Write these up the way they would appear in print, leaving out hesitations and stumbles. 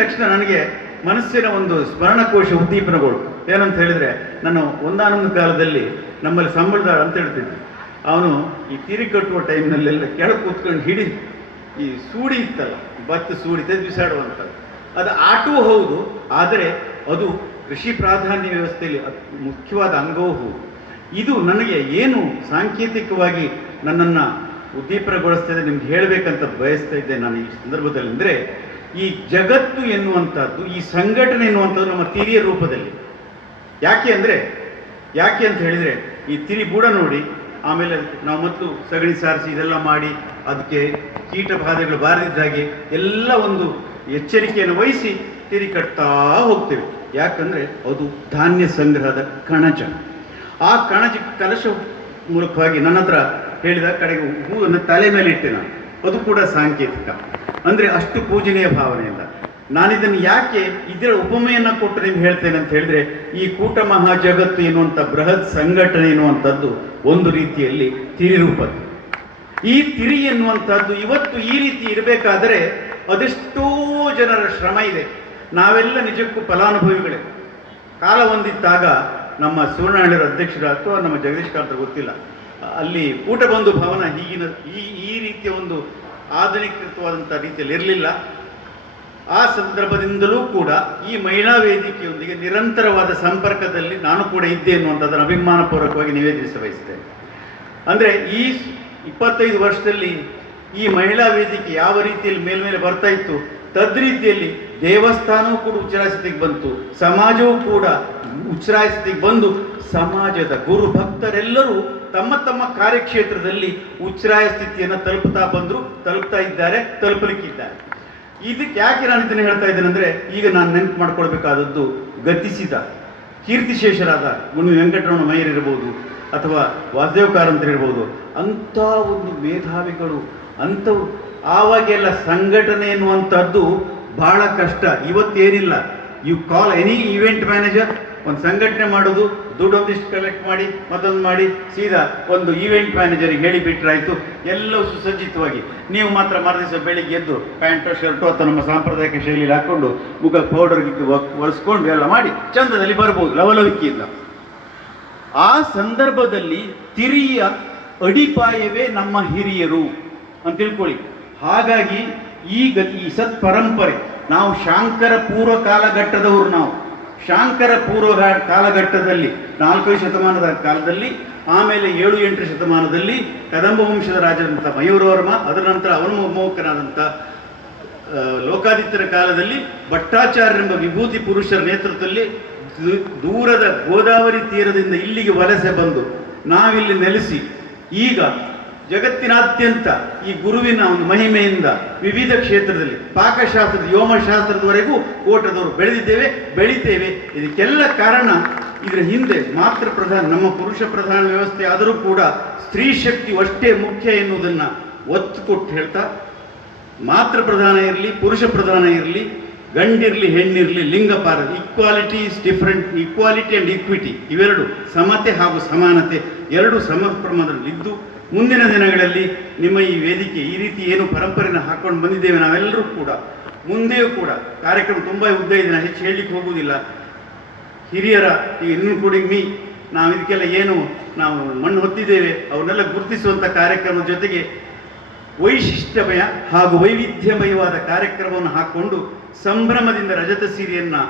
ತಕ್ಷಣ ನನಗೆ ಮನಸ್ಸಿನ ಒಂದು ಸ್ಮರಣಕೋಶ ಉದ್ದೀಪನಗಳು. ಏನಂತ ಹೇಳಿದರೆ, ನಾನು ಒಂದಾನೊಂದು ಕಾಲದಲ್ಲಿ ನಮ್ಮಲ್ಲಿ ಸಂಬಳದಾರ ಅಂತ ಹೇಳ್ತಿದ್ದೆ. ಅವನು ಈ ತಿರಿ ಕಟ್ಟುವ ಟೈಮ್ನಲ್ಲೆಲ್ಲ ಕೆಳಗೆ ಕೂತ್ಕೊಂಡು ಹಿಡಿ ಈ ಸೂಡಿ ಇತ್ತಲ್ಲ, ಭತ್ತ ಸೂಡಿ ತೆಗೆದು ಬಿಸಾಡುವಂಥದ್ದು, ಅದು ಆಟವೂ ಹೌದು, ಆದರೆ ಅದು ಕೃಷಿ ಪ್ರಾಧಾನ್ಯ ವ್ಯವಸ್ಥೆಯಲ್ಲಿ ಮುಖ್ಯವಾದ ಅಂಗವೂ ಹೌದು. ಇದು ನನಗೆ ಏನು ಸಾಂಕೇತಿಕವಾಗಿ ನನ್ನನ್ನು ಉದ್ದೀಪನಗೊಳಿಸ್ತದೆ ನಿಮ್ಗೆ ಹೇಳಬೇಕಂತ ಬಯಸ್ತಾ ಇದ್ದೆ ನಾನು ಈ ಸಂದರ್ಭದಲ್ಲಿ. ಅಂದರೆ ಈ ಜಗತ್ತು ಎನ್ನುವಂಥದ್ದು, ಈ ಸಂಘಟನೆ ಎನ್ನುವಂಥದ್ದು ನಮ್ಮ ತಿರಿಯ ರೂಪದಲ್ಲಿ. ಯಾಕೆ ಅಂತ ಹೇಳಿದರೆ, ಈ ತಿರಿ ಬೂಡ ನೋಡಿ, ಆಮೇಲೆ ನಾವು ಮೊದಲು ಸಗಣಿ ಸಾರಿಸಿ ಇದೆಲ್ಲ ಮಾಡಿ ಅದಕ್ಕೆ ಕೀಟ ಬಾಧೆಗಳು ಬಾರದಿದ್ದ ಹಾಗೆ ಎಲ್ಲ ಒಂದು ಎಚ್ಚರಿಕೆಯನ್ನು ವಹಿಸಿ ತಿರಿ ಕಟ್ತಾ ಹೋಗ್ತೇವೆ. ಯಾಕಂದರೆ ಅದು ಧಾನ್ಯ ಸಂಗ್ರಹದ ಕಣಜ. ಆ ಕಲಶ ಮೂಲಕವಾಗಿ ನನ್ನ ಹತ್ರ ಹೇಳಿದ ಕಡೆಗೆ ಹೂವನ್ನು ತಲೆ ಮೇಲೆ ಇಟ್ಟೆ ನಾನು. ಅದು ಕೂಡ ಸಾಂಕೇತಿಕ. ಅಂದರೆ ಅಷ್ಟು ಪೂಜನೀಯ ಭಾವನೆಯಿಂದ ನಾನಿದನ್ನು ಯಾಕೆ ಇದರ ಉಪಮೆಯನ್ನು ಕೊಟ್ಟು ನಿಮ್ಗೆ ಹೇಳ್ತೇನೆ ಅಂತ ಹೇಳಿದ್ರೆ, ಈ ಕೂಟ ಮಹಾ ಜಗತ್ತು ಎನ್ನುವಂಥ ಬೃಹತ್ ಸಂಘಟನೆ ಎನ್ನುವಂಥದ್ದು ಒಂದು ರೀತಿಯಲ್ಲಿ ತಿರಿ ರೂಪದ. ಈ ತಿರಿ ಎನ್ನುವಂಥದ್ದು ಇವತ್ತು ಈ ರೀತಿ ಇರಬೇಕಾದರೆ ಅದೆಷ್ಟೋ ಜನರ ಶ್ರಮ ಇದೆ. ನಾವೆಲ್ಲ ನಿಜಕ್ಕೂ ಫಲಾನುಭವಿಗಳೇ. ಕಾಲ ಹೊಂದಿದ್ದಾಗ ನಮ್ಮ ಸುವರ್ಣಹಳ್ಳಿಯರ ಅಧ್ಯಕ್ಷರು ಅಥವಾ ನಮ್ಮ ಜಗದೀಶ್ ಕಾಂತರ ಗೊತ್ತಿಲ್ಲ, ಅಲ್ಲಿ ಕೂಟಬಂಧು ಭವನ ಈ ರೀತಿಯ ಒಂದು ಆಧುನಿಕವಾದಂಥ ರೀತಿಯಲ್ಲಿ ಇರಲಿಲ್ಲ. ಆ ಸಂದರ್ಭದಿಂದಲೂ ಕೂಡ ಈ ಮಹಿಳಾ ವೇದಿಕೆಯೊಂದಿಗೆ ನಿರಂತರವಾದ ಸಂಪರ್ಕದಲ್ಲಿ ನಾನು ಕೂಡ ಇದ್ದೆ ಎನ್ನುವಂಥದ್ದನ್ನು ಅಭಿಮಾನಪೂರ್ವಕವಾಗಿ ನಿವೇದಿಸ ಬಯಸ್ತೇನೆ. ಅಂದರೆ ಈ 25 ವರ್ಷದಲ್ಲಿ ಈ ಮಹಿಳಾ ವೇದಿಕೆ ಯಾವ ರೀತಿಯಲ್ಲಿ ಮೇಲ್ಮೇಲೆ ಬರ್ತಾ ಇತ್ತು, ತದ್ರೀತಿಯಲ್ಲಿ ದೇವಸ್ಥಾನವೂ ಕೂಡ ಉಚ್ಛ್ರಾಯ ಸ್ಥಿತಿಗೆ ಬಂತು, ಸಮಾಜವೂ ಕೂಡ ಉಚ್ಛ್ರಾಯ ಸ್ಥಿತಿಗೆ ಬಂದು ಸಮಾಜದ ಗುರು ಭಕ್ತರೆಲ್ಲರೂ ತಮ್ಮ ತಮ್ಮ ಕಾರ್ಯಕ್ಷೇತ್ರದಲ್ಲಿ ಉಚ್ಛ್ರಾಯ ಸ್ಥಿತಿಯನ್ನು ತಲುಪ್ತಾ ಇದ್ದಾರೆ, ತಲುಪಲಿಕ್ಕಿದ್ದಾರೆ. ಇದಕ್ಕೆ ಯಾಕೆ ನಾನು ಇದನ್ನು ಹೇಳ್ತಾ ಇದ್ದೇನೆ ಅಂದರೆ, ಈಗ ನಾನು ನೆನಪು ಮಾಡ್ಕೊಳ್ಬೇಕಾದದ್ದು ಗತಿಸಿದ ಕೀರ್ತಿಶೇಷರಾದ ಗುಣಿ ವೆಂಕಟರಮಣ ಮಯ್ಯರ್ ಇರ್ಬೋದು ಅಥವಾ ವಾಸುದೇವ ಕಾರಂತರು ಇರ್ಬೋದು, ಅಂಥ ಒಂದು ಮೇಧಾವಿಗಳು, ಅಂಥವು. ಆವಾಗೆಲ್ಲ ಸಂಘಟನೆ ಎನ್ನುವಂಥದ್ದು ಬಹಳ ಕಷ್ಟ. ಇವತ್ತೇನಿಲ್ಲ, you call any event manager, ಒಂದು ಸಂಘಟನೆ ಮಾಡೋದು, ದುಡ್ಡೊಂದಿಷ್ಟು ಕಲೆಕ್ಟ್ ಮಾಡಿ ಮತ್ತೊಂದು ಮಾಡಿ ಸೀದಾ ಒಂದು ಈವೆಂಟ್ ಮ್ಯಾನೇಜರಿಗೆ ಹೇಳಿಬಿಟ್ರಾಯಿತು, ಎಲ್ಲವೂ ಸುಸಜ್ಜಿತವಾಗಿ. ನೀವು ಮಾತ್ರ ಮರುದಿವಸ ಬೆಳಿಗ್ಗೆ ಎದ್ದು ಪ್ಯಾಂಟು ಶರ್ಟು ಅಥವಾ ನಮ್ಮ ಸಾಂಪ್ರದಾಯಿಕ ಶೈಲಿಯಲ್ಲಿ ಹಾಕ್ಕೊಂಡು ಮುಖ ಪೌಡರ್ಗೆ ಒರೆಸ್ಕೊಂಡು ಎಲ್ಲ ಮಾಡಿ ಚಂದದಲ್ಲಿ ಬರ್ಬೋದು ಲವಲವಿಕೆಯಿಂದ. ಆ ಸಂದರ್ಭದಲ್ಲಿ ತಿರಿಯ ಅಡಿಪಾಯವೇ ನಮ್ಮ ಹಿರಿಯರು ಅಂತ ತಿಳ್ಕೊಳ್ಳಿ. ಹಾಗಾಗಿ ಈಗ ಈ ಸತ್ ಪರಂಪರೆ, ನಾವು ಶಾಂಕರ ಪೂರ್ವ ಕಾಲಘಟ್ಟದವರು. ನಾವು ಶಾಂಕರ ಪೂರ್ವ ಕಾಲಘಟ್ಟದಲ್ಲಿ 4ನೇ ಶತಮಾನದ ಕಾಲದಲ್ಲಿ, ಆಮೇಲೆ 7-8 ಶತಮಾನದಲ್ಲಿ ಕದಂಬ ವಂಶದ ರಾಜರಂಥ ಮಯೂರವರ್ಮ, ಅದರ ನಂತರ ಅವನ ಮೊಮ್ಮಕ್ಕನಾದಂಥ ಲೋಕಾದಿತ್ಯರ ಕಾಲದಲ್ಲಿ ಭಟ್ಟಾಚಾರ್ಯರೆಂಬ ವಿಭೂತಿ ಪುರುಷರ ನೇತೃತ್ವದಲ್ಲಿ ದೂರದ ಗೋದಾವರಿ ತೀರದಿಂದ ಇಲ್ಲಿಗೆ ವಲಸೆ ಬಂದು ನಾವಿಲ್ಲಿ ನೆಲೆಸಿ ಈಗ ಜಗತ್ತಿನಾದ್ಯಂತ ಈ ಗುರುವಿನ ಒಂದು ಮಹಿಮೆಯಿಂದ ವಿವಿಧ ಕ್ಷೇತ್ರದಲ್ಲಿ ಪಾಕಶಾಸ್ತ್ರದ ವ್ಯೋಮಶಾಸ್ತ್ರದವರೆಗೂ ಕೋಟದವರು ಬೆಳಿತೇವೆ. ಇದಕ್ಕೆಲ್ಲ ಕಾರಣ ಇದರ ಹಿಂದೆ ಮಾತೃ ಪ್ರಧಾನ, ನಮ್ಮ ಪುರುಷ ಪ್ರಧಾನ ವ್ಯವಸ್ಥೆ ಆದರೂ ಕೂಡ ಸ್ತ್ರೀ ಶಕ್ತಿ ಅಷ್ಟೇ ಮುಖ್ಯ ಎನ್ನುವುದನ್ನು ಒತ್ತು ಕೊಟ್ಟು ಹೇಳ್ತಾ, ಮಾತೃ ಪ್ರಧಾನ ಇರಲಿ ಪುರುಷ ಪ್ರಧಾನ ಇರಲಿ, ಗಂಡಿರಲಿ ಹೆಣ್ಣಿರಲಿ, ಲಿಂಗಪಾರ, equality is different, equality and equity ಇವೆರಡು, ಸಮತೆ ಹಾಗೂ ಸಮಾನತೆ ಎರಡು ಸಮ ಪ್ರಮಾಣದಲ್ಲಿದ್ದು, ಮುಂದಿನ ದಿನಗಳಲ್ಲಿ ನಿಮ್ಮ ಈ ವೇದಿಕೆ ಈ ರೀತಿ ಏನು ಪರಂಪರೆಯನ್ನು ಹಾಕೊಂಡು ಬಂದಿದ್ದೇವೆ ನಾವೆಲ್ಲರೂ ಕೂಡ, ಮುಂದೆಯೂ ಕೂಡ ಕಾರ್ಯಕ್ರಮ ತುಂಬ ಉದ್ದ ಇದೆ, ನಾನು ಹೆಚ್ಚು ಹೇಳಲಿಕ್ಕೆ ಹೋಗುವುದಿಲ್ಲ. ಹಿರಿಯರ ಈ ಇನ್ಕ್ಲೂಡಿಂಗ್ ಮೀ, ನಾವು ಇದಕ್ಕೆಲ್ಲ ಏನು ನಾವು ಮಣ್ಣು ಹೊತ್ತಿದ್ದೇವೆ ಅವನ್ನೆಲ್ಲ ಗುರುತಿಸುವಂಥ ಕಾರ್ಯಕ್ರಮದ ಜೊತೆಗೆ ವೈಶಿಷ್ಟ್ಯಮಯ ಹಾಗೂ ವೈವಿಧ್ಯಮಯವಾದ ಕಾರ್ಯಕ್ರಮವನ್ನು ಹಾಕ್ಕೊಂಡು ಸಂಭ್ರಮದಿಂದ ರಜತ ಸೀರೆಯನ್ನು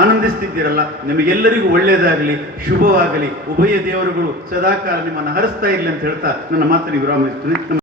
ಆನಂದಿಸ್ತಿದ್ದೀರಲ್ಲ, ನಿಮಗೆಲ್ಲರಿಗೂ ಒಳ್ಳೆಯದಾಗಲಿ, ಶುಭವಾಗಲಿ, ಉಭಯ ದೇವರುಗಳು ಸದಾಕಾಲ ನಿಮ್ಮನ್ನು ಹರಿಸ್ತಾ ಇರಲಿ ಅಂತ ಹೇಳ್ತಾ ನನ್ನ ಮಾತನ್ನು ವಿರಾಮಿಸ್ತೇನೆ.